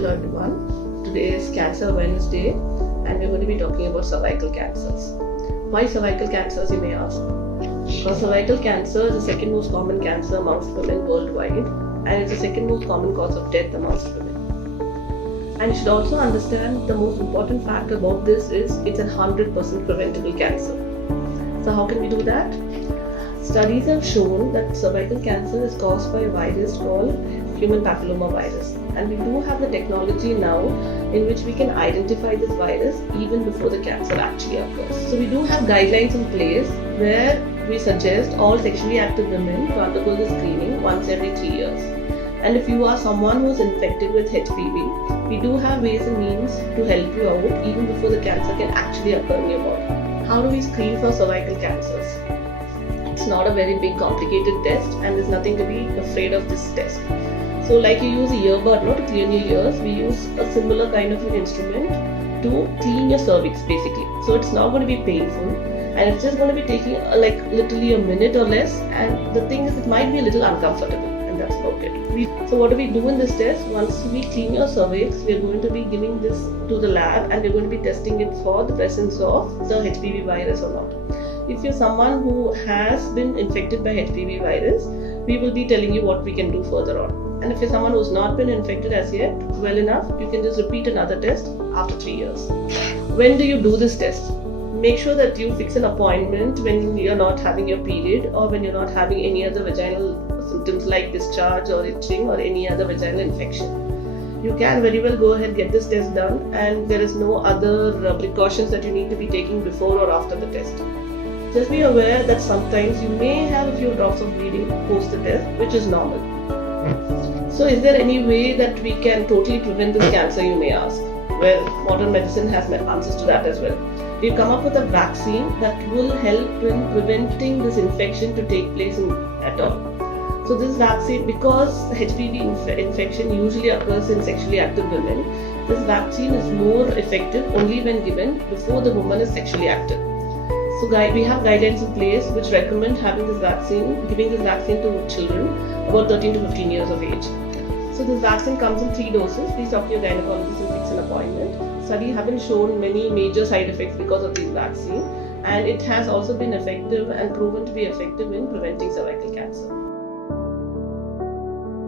Hello everyone, today is Cancer Awareness Day and we're going to be talking about cervical cancers. Why cervical cancers, you may ask? Because cervical cancer is the second most common cancer amongst women worldwide and it's the second most common cause of death amongst women. And you should also understand the most important fact about this is it's a 100% preventable cancer. So how can we do that? Studies have shown that cervical cancer is caused by a virus called human papillomavirus, and we do have the technology now in which we can identify this virus even before the cancer actually occurs. So we do have guidelines in place where we suggest all sexually active women to undergo the screening once every 3 years. And if you are someone who is infected with HPV, we do have ways and means to help you out even before the cancer can actually occur in your body. How do we screen for cervical cancers? It's not a very big complicated test and there's nothing to be afraid of this test. So like you use a earbud to clean your ears, we use a similar kind of an instrument to clean your cervix basically. So it's not going to be painful and it's just going to be taking literally a minute or less, and the thing is it might be a little uncomfortable and that's about it. So what do we do in this test? Once we clean your cervix, we are going to be giving this to the lab and we're going to be testing it for the presence of the HPV virus or not. If you're someone who has been infected by HPV virus, we will be telling you what we can do further on. And if you're someone who's not been infected as yet well enough, you can just repeat another test after 3 years. When do you do this test? Make sure that you fix an appointment when you're not having your period or when you're not having any other vaginal symptoms like discharge or itching or any other vaginal infection. You can very well go ahead and get this test done, and there is no other precautions that you need to be taking before or after the test. Just be aware that sometimes you may have a few drops of bleeding post the test, which is normal. So is there any way that we can totally prevent this cancer, you may ask? Well, modern medicine has answers to that as well. We've come up with a vaccine that will help in preventing this infection to take place at all. So this vaccine, because HPV infection usually occurs in sexually active women, this vaccine is more effective only when given before the woman is sexually active. So we have guidelines in place which recommend giving this vaccine to children about 13 to 15 years of age. So this vaccine comes in 3 doses. Please talk to your gynecologist and fix an appointment. Studies haven't shown many major side effects because of this vaccine, and it has also been effective and proven to be effective in preventing cervical cancer.